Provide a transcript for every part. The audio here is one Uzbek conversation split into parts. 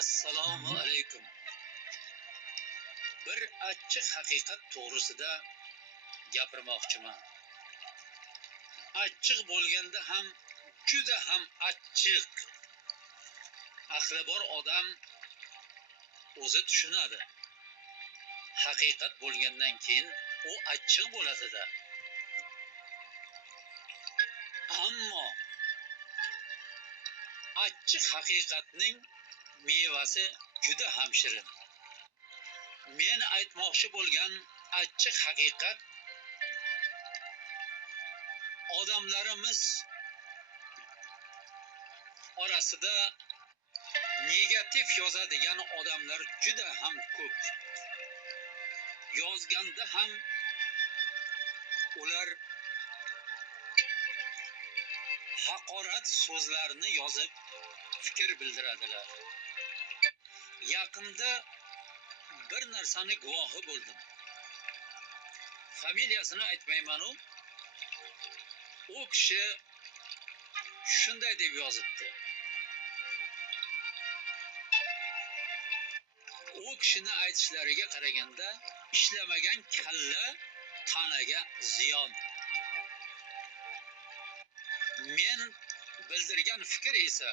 Assalomu alaykum. Bir achchiq haqiqat to'g'risida gapirmoqchiman. Achchiq bo'lganda ham juda ham achchiq. Aqli bor odam o'zi tushunadi. Haqiqat bo'lgandan keyin u achchiq bo'ladi-da. Ammo achchiq haqiqatning mevasi juda ham shirin. Men aytmoqchi bo'lgan achchiq haqiqat odamlarimiz orasida negativ yozadigan odamlar juda ham ko'p. Yozganda ham ular haqorat so'zlarni yozib fikr bildiradilar. Yaqinda bir narsani guvohi bo'ldim. Familiyasini aytmayman, u kishi shunday deb yozibdi. U kishini aytishlariga qaraganda, ishlamagan kalla tanaga ziyon. Men bildirgan fikr esa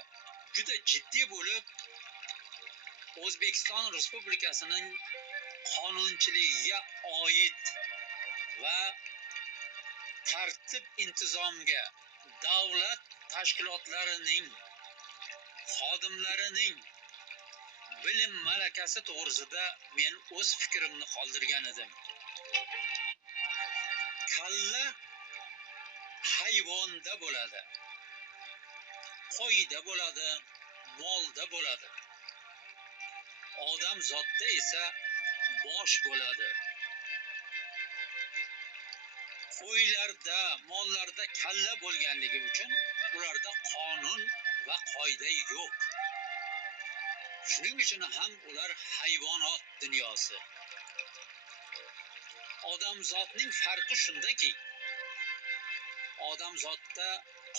juda jiddiy bo'lib, O'zbekiston Respublikasining qonunchiligiga oid va tartib intizomga, davlat tashkilotlarining xodimlarining bilim malakasi to'g'risida men o'z fikrimni qoldirgan edim. Kalla hayvonda bo'ladi, qo'yda bo'ladi, molda bo'ladi. Odam zotda esa bosh bo'ladi. Qo'ylarda, mollarda kalla bo'lganligi uchun ularda qonun va qoida yo'q. Shuning uchun ham ular hayvonot dunyosi. Odamzotning farqi shundaki, odamzotda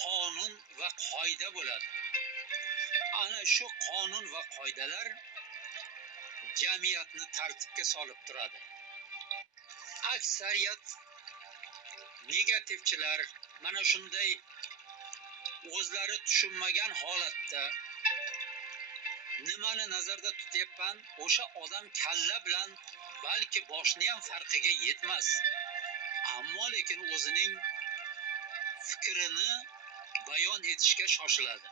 qonun va qoida bo'ladi. Ana shu qonun va qoidalar jamiyatni tartibga solib turadi. Aksariyat negativchilar mana shunday o'zlari tushunmagan holatda nimani nazarda tutyapman, o'sha odam kalla bilan balki boshni ham farqiga yetmas. Ammo lekin o'zining fikrini bayon etishga shoshiladi.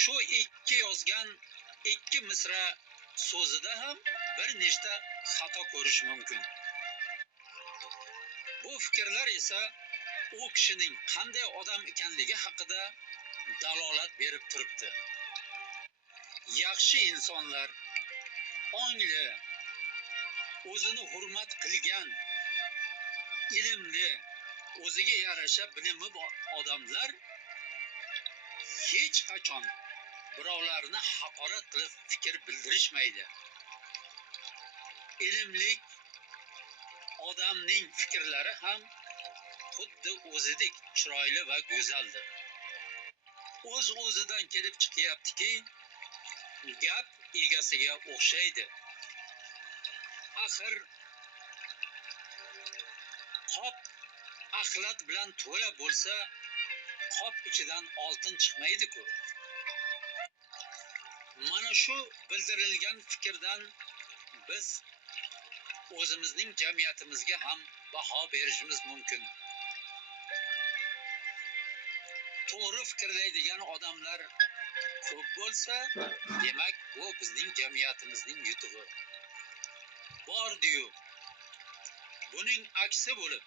Shu ikki yozgan ikki misra so'zida ham bir nechta xato ko'rish mumkin. Bu fikrlar esa u kishining qanday odam ekanligi haqida dalolat berib turibdi. Yaxshi insonlar, ongli, o'zini hurmat qilgan, ilmli, o'ziga yarasha bilimi bor odamlar hech qachon birovlarni haqorat qilib fikr bildirishmaydi. Ilmli odamning fikrlari ham xuddi o'zidek chiroyli va go'zaldir. O'z-o'zidan kelib chiqyaptiki, gap egasiga o'xshaydi. Axir qop axlat bilan to'la bo'lsa, qop ichidan oltin chiqmaydi-ku. Mana shu bildirilgan fikrdan biz o'zimizning jamiyatimizga ham baho berishimiz mumkin. To'g'ri fikrlaydigan odamlar ko'p bo'lsa, demak bu bizning jamiyatimizning yutug'i. Bor-diyu. Buning aksi bo'lib,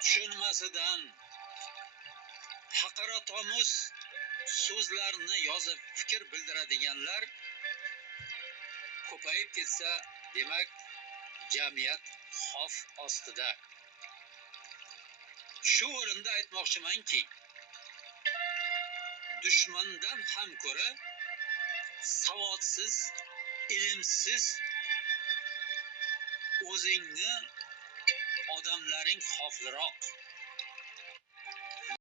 tushunmasidan haqoratomuz so'zlarni yozib fikr bildiradiganlar ko'payib ketsa, demak jamiyat xavf ostida. Shu o'rinda aytmoqchimanki, dushmandan ham ko'ra savodsiz, ilmsiz o'zingni odamlaring xavfliroq.